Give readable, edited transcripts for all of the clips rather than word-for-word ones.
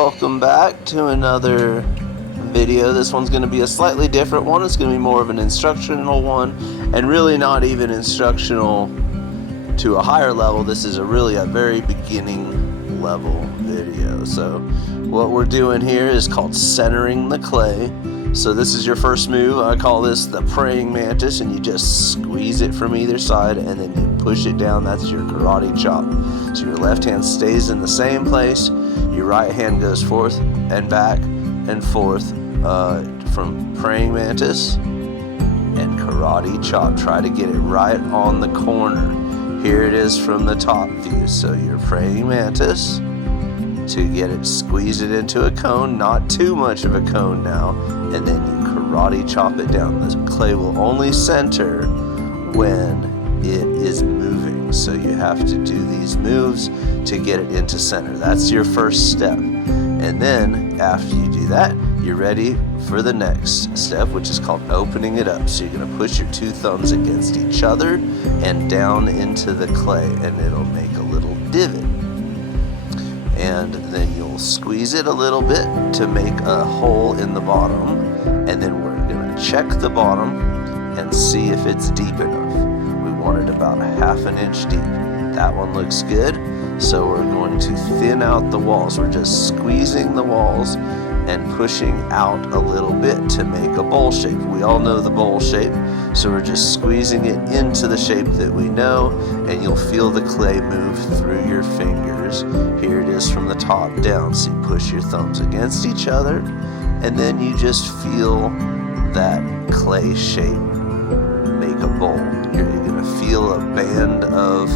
welcome back to another video. This one's going to be a slightly different one. It's going to be more of an instructional one, and really not even instructional to a higher level. This is really a very beginning level video. So what we're doing here is called centering the clay. So this is your first move. I call this the praying mantis, and you just squeeze it from either side and then you push it down. That's your karate chop. So your left hand stays in the same place, your right hand goes forth and back and forth from praying mantis and karate chop. Try to get it right on the corner. Here it is from the top view. So your praying mantis, to get it, squeeze it into a cone, not too much of a cone now, and then you karate chop it down. The clay will only center when it is moving, so you have to do these moves to get it into center. That's your first step, and then after you do that, you're ready for the next step, which is called opening it up. So you're going to push your two thumbs against each other and down into the clay, and it'll make a little divot. And then you'll squeeze it a little bit to make a hole in the bottom, and then we're going to check the bottom and see if it's deep enough. We want it about 1/2 inch deep. That one looks good, so we're going to thin out the walls. We're just squeezing the walls and pushing out a little bit to make a bowl shape. We all know the bowl shape, so we're just squeezing it into the shape that we know, and you'll feel the clay move through your fingers. Here it is from the top down. So you push your thumbs against each other, and then you just feel that clay shape make a bowl. You're going to feel a band of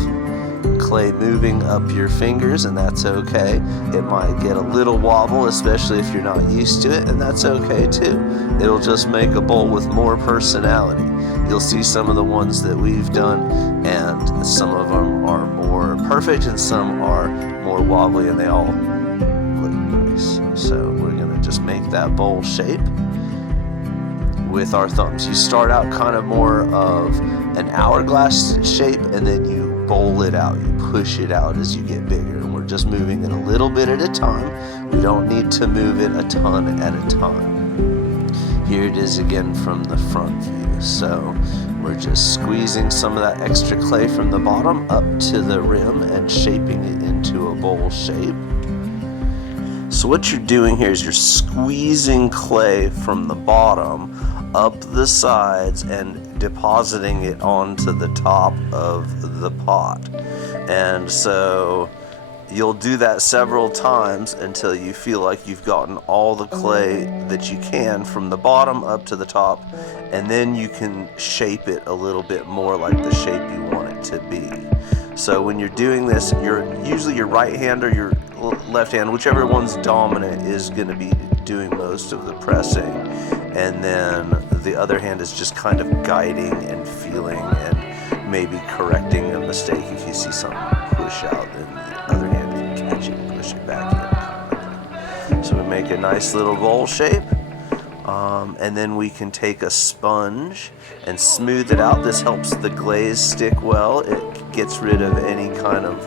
clay moving up your fingers, and that's okay. It might get a little wobble, especially if you're not used to it, and that's okay too. It'll just make a bowl with more personality. You'll see some of the ones that we've done, and some of them are more perfect and some are more wobbly, and they all look nice. So we're going to just make that bowl shape with our thumbs. You start out kind of more of an hourglass shape, and then you bowl it out. You push it out as you get bigger, and we're just moving it a little bit at a time. We don't need to move it a ton at a time. Here it is again from the front view. So we're just squeezing some of that extra clay from the bottom up to the rim and shaping it into a bowl shape. So what you're doing here is you're squeezing clay from the bottom up the sides and depositing it onto the top of the pot. And so you'll do that several times until you feel like you've gotten all the clay that you can from the bottom up to the top, and then you can shape it a little bit more like the shape you want it to be. So when you're doing this, usually your right hand or your left hand, whichever one's dominant, is going to be doing most of the pressing, and then the other hand is just kind of guiding and feeling and maybe correcting a mistake if you see something push out, then the other hand can catch it and push it back in. So we make a nice little bowl shape, and then we can take a sponge and smooth it out. This helps the glaze stick well. It gets rid of any kind of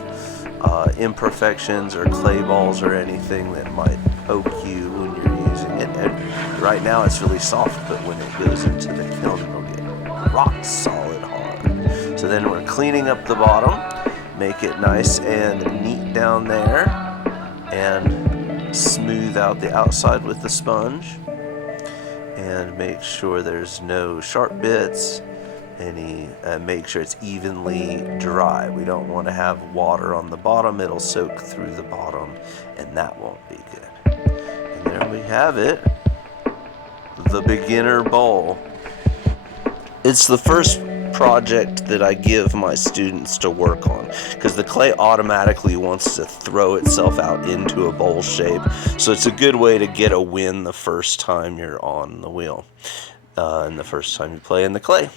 imperfections or clay balls or anything that might poke you when you're using it. And right now it's really soft, but when it goes into the kiln, it'll get rock solid hard. So then we're cleaning up the bottom, make it nice and neat down there, and smooth out the outside with the sponge, and make sure there's no sharp bits. Make sure it's evenly dry. We don't want to have water on the bottom. It'll soak through the bottom, and that won't be good. And there we have it, the beginner bowl. It's the first project that I give my students to work on, because the clay automatically wants to throw itself out into a bowl shape. So it's a good way to get a win the first time you're on the wheel, and the first time you play in the clay.